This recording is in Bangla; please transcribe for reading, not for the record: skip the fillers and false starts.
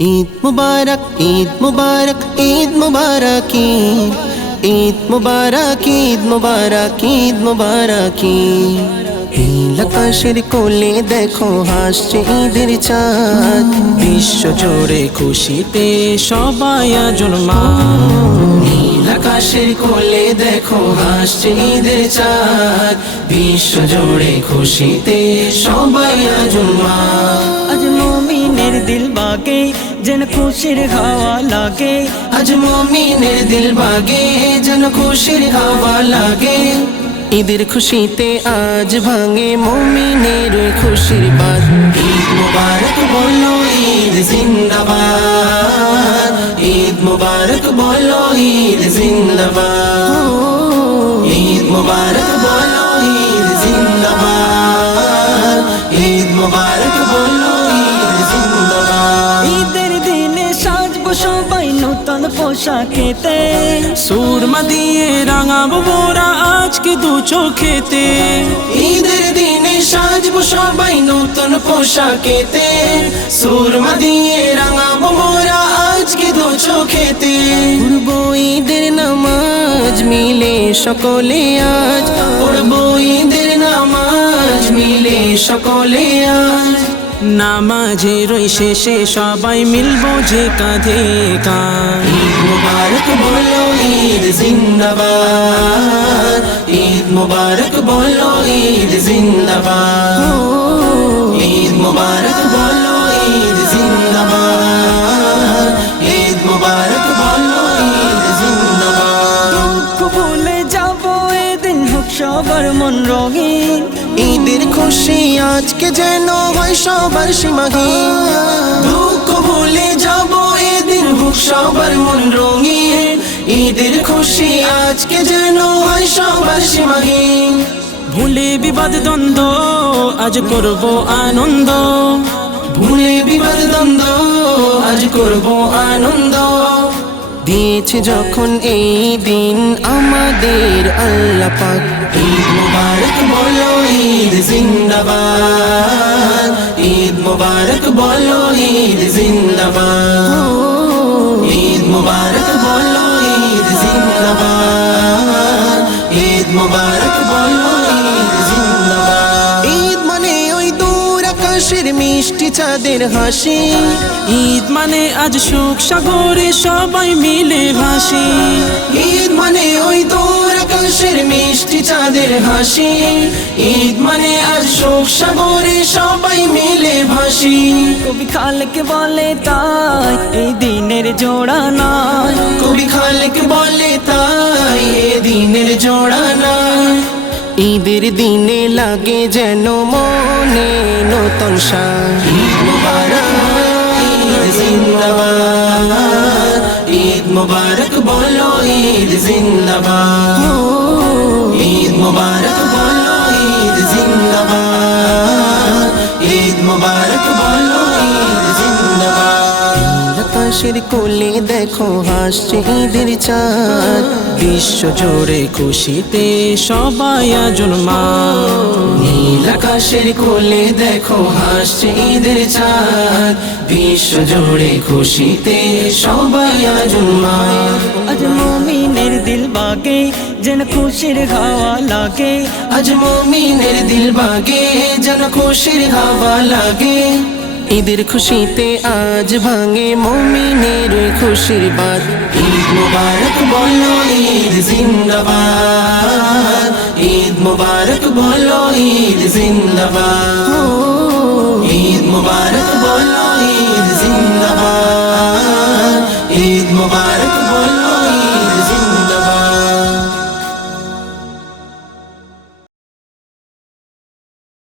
ঈদ মুবারক, ঈদ মুবারক, ঈদ মুবারক, ঈদ মুবারক, ঈদ মুবারক, ঈদ মুবারক। নীল আকাশের কোলে দেখো হাসছে ঈদের চাঁদ, বিশ্ব জোড়ে খুশিতে সবাই আজ উন্মাদ। নীল আকাশের কোলে দেখো হাসছে ঈদের চাঁদ, বিশ্ব জোড়ে খুশিতে সবাই আজ উন্মাদ। আজ মুমিনের দিল বাগে যেন খুশির হাওয়া লাগে, আজ মুমিনের দিল বাগে যেন খুশির হাওয়া লাগে। ঈদের খুশিতে আজ ভাঙে মুমিনের খুশির বাঁধ। ঈদ মুবারক বলো ঈদ জিন্দাবাদ, ঈদ মুবারক বলো ঈদ জিন্দাবাদ, ঈদ মুবারক বলো ঈদ জিন্দাবাদ, ঈদ মুবারক বলো ঈদ জিন্দাবাদ। ঈদের দিনে সাজবো সবাই নতুন পোশাকেতে, সুরমা দিয়ে রাঙাবো মোরা আজকে দু চোখেতে। ঈদের দিনে সাজবো সবাই নতুন পোশাকেতে, সুরমা দিয়ে রাঙাবো মোরা আজকে দু চোখেতে। পড়বো ঈদের নামাজ মিলে সকলে আজ, পড়বো ঈদের নামাজ মিলে সকলে আজ। নামাজের ওই শেষে সবাই মিলবো যে কাঁধে কাঁধ। ঈদ মুবারক বলো ঈদ জিন্দাবাদ, ঈদ মুবারক বলো ঈদ জিন্দাবাদ, ঈদ মুবারক বলো ঈদ জিন্দাবাদ, ঈদ মুবারক বলো ঈদ জিন্দাবাদ। দুঃখ ভুলে যাবো এদিন হোক সবার মন রঙিন, ঈদের খুশি আজকে যেন হয় সবার সীমাহীন। দুঃখ ভুলে যাব এদিন হোক সবার মন রঙিন, ঈদের খুশি আজকে যেন হয় সবার সীমাহীন। ভুলে বিবাদ দ্বন্দ্ব আজ করবো আনন্দ, ভুলে বিবাদ দ্বন্দ্ব আজ করব আনন্দ। দিয়েছে যখন এই দিন আমাদের আল্লাহ পাক। ঈদ মুবারক বলো ঈদ জিন্দাবাদ, ঈদ মুবারক বলো ঈদ জিন্দাবাদ, ঈদ মুবারক বলো ঈদ জিন্দাবাদ, ঈদ মুবারক বলো ঈদ জিন্দাবাদ। ঈদ মানে ওই দূর আকাশের মিষ্টি চাঁদের হাসি, ঈদ মানে আজ সুখ সাগরে সবাই মিলে ভাসি। ঈদ মানে ওই দূর আকাশের মিষ্টি চাঁদের হাসি, ঈদ মানে আজ শোক সাগরে সবাই মিলে ভাসি। কবি খালেক বলে তাই এই দিনের জোড়া নাই, কবি খালেক বলে তাই এ দিনের জোড়া নাই। ঈদের দিনে লাগে যেন মনে নতুন সাজ। ঈদ মুবারক ঈদ জিন্দাবাদ, ঈদ মুবারক বলো ঈদ জিন্দাবাদ, ঈদ মুবারক বলো ঈদ জিন্দাবাদ, ঈদ মুবারক বলো ঈদ জিন্দাবাদ। আকাশের কোলে দেখো হাসছে ঈদের চাঁদ, বিশ্ব জোড়ে খুশিতে সবাই আজ উন্মাদ। নীল আকাশের কোলে দেখো হাসছে ঈদের চাঁদ, বিশ্ব জোড়ে খুশিতে সবাই আজ উন্মাদ। আজ মুমিনের দিল বাগে যেন খুশির হাওয়া লাগে, আজ মুমিনের দিল বাগে যেন খুশির হাওয়া লাগে। ঈদের খুশিতে আজ ভাঙে মুমিনের খুশির বাঁধ। ঈদ মুবারক বলো ঈদ জিন্দাবাদ, ঈদ মুবারক বলো ঈদ জিন্দাবাদ।